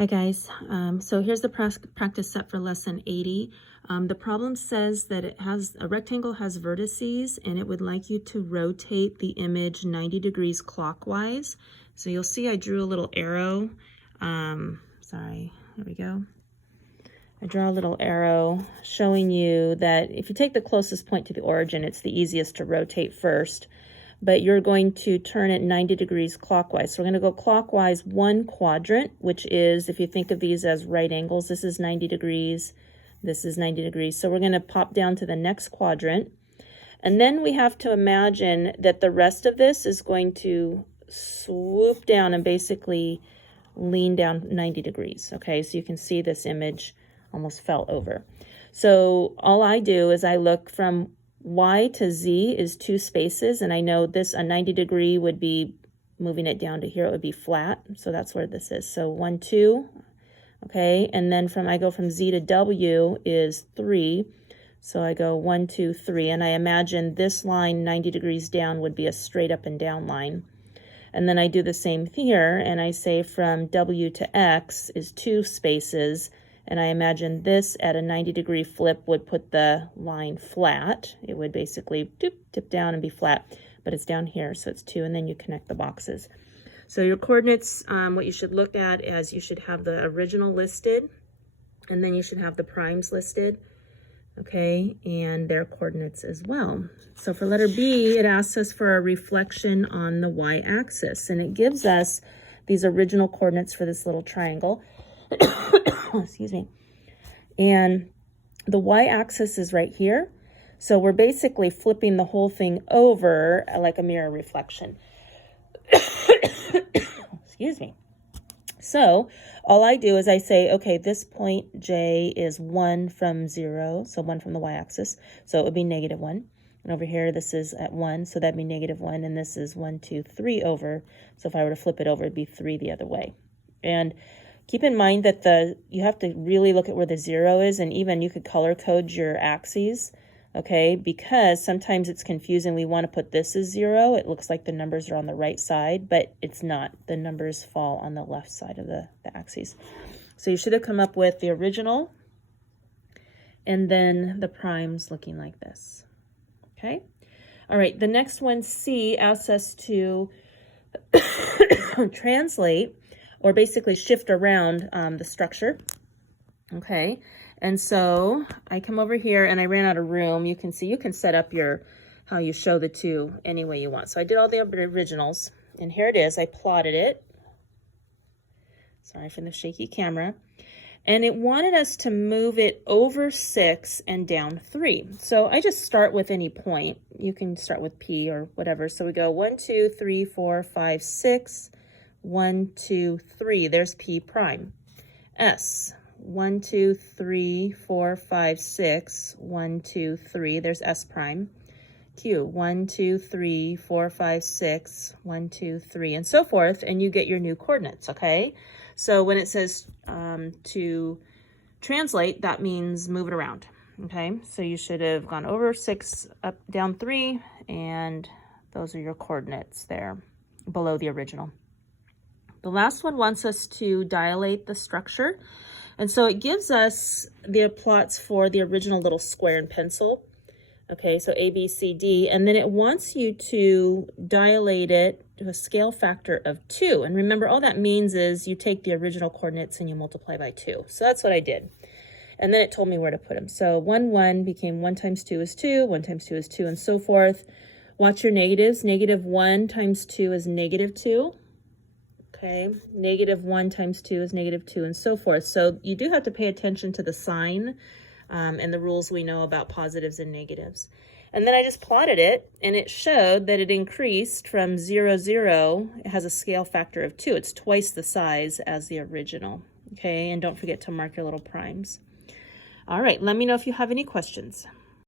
Hi guys, so here's the practice set for lesson 80. The problem says that a rectangle has vertices and it would like you to rotate the image 90 degrees clockwise. So you'll see I drew a little arrow. Sorry, here we go. I draw a little arrow showing you that if you take the closest point to the origin, it's the easiest to rotate first. But you're going to turn it 90 degrees clockwise. So we're going to go clockwise one quadrant, which is, if you think of these as right angles, this is 90 degrees, this is 90 degrees. So we're going to pop down to the next quadrant. And then we have to imagine that the rest of this is going to swoop down and basically lean down 90 degrees. Okay, so you can see this image almost fell over. So all I do is I look from Y to Z is 2 spaces, and I know this, a 90 degree would be moving it down to here, it would be flat, so that's where this is. So 1, 2, okay, and then I go from Z to W is 3, so I go 1, 2, 3, and I imagine this line 90 degrees down would be a straight up and down line. And then I do the same here, and I say from W to X is 2 spaces, and I imagine this at a 90 degree flip would put the line flat. It would basically dip down and be flat, but it's down here, so it's 2, and then you connect the boxes. So your coordinates, what you should look at is you should have the original listed, and then you should have the primes listed, okay, and their coordinates as well. So for letter B, it asks us for a reflection on the y-axis, and it gives us these original coordinates for this little triangle. Excuse me. And the y-axis is right here. So we're basically flipping the whole thing over like a mirror reflection. Excuse me. So all I do is I say, okay, this point J is 1 from 0, so 1 from the y-axis. So it would be -1. And over here, this is at 1, so that'd be -1. And this is 1, 2, 3 over. So if I were to flip it over, it'd be 3 the other way. And keep in mind that you have to really look at where the 0 is, and even you could color code your axes, okay, because sometimes it's confusing. We want to put this as 0. It looks like the numbers are on the right side, but it's not. The numbers fall on the left side of the axes. So you should have come up with the original and then the primes looking like this, okay? All right, the next one, C, asks us to translate or basically shift around the structure, okay? And so I come over here and I ran out of room. You can see, you can set up how you show the two any way you want. So I did all the originals, and here it is. I plotted it. Sorry for the shaky camera. And it wanted us to move it over 6 and down 3. So I just start with any point. You can start with P or whatever. So we go 1, 2, 3, 4, 5, 6, 1, 2, 3. There's P prime. S, 1, 2, 3, 4, 5, 6, 1, 2, 3. There's S prime. Q, 1, 2, 3, 4, 5, 6, 1, 2, 3, and so forth, and you get your new coordinates, okay? So when it says to translate, that means move it around, okay? So you should have gone over 6, up, down 3, and those are your coordinates there below the original. The last one wants us to dilate the structure. And so it gives us the plots for the original little square and pencil. Okay, so A, B, C, D. And then it wants you to dilate it to a scale factor of 2. And remember, all that means is you take the original coordinates and you multiply by 2. So that's what I did. And then it told me where to put them. So 1, 1 became 1 times 2 is 2, 1 times 2 is 2, and so forth. Watch your negatives. -1 times 2 is -2. Okay, -1 times 2 is -2, and so forth. So you do have to pay attention to the sign and the rules we know about positives and negatives. And then I just plotted it, and it showed that it increased from 0, 0. It has a scale factor of 2. It's twice the size as the original. Okay, and don't forget to mark your little primes. All right, let me know if you have any questions.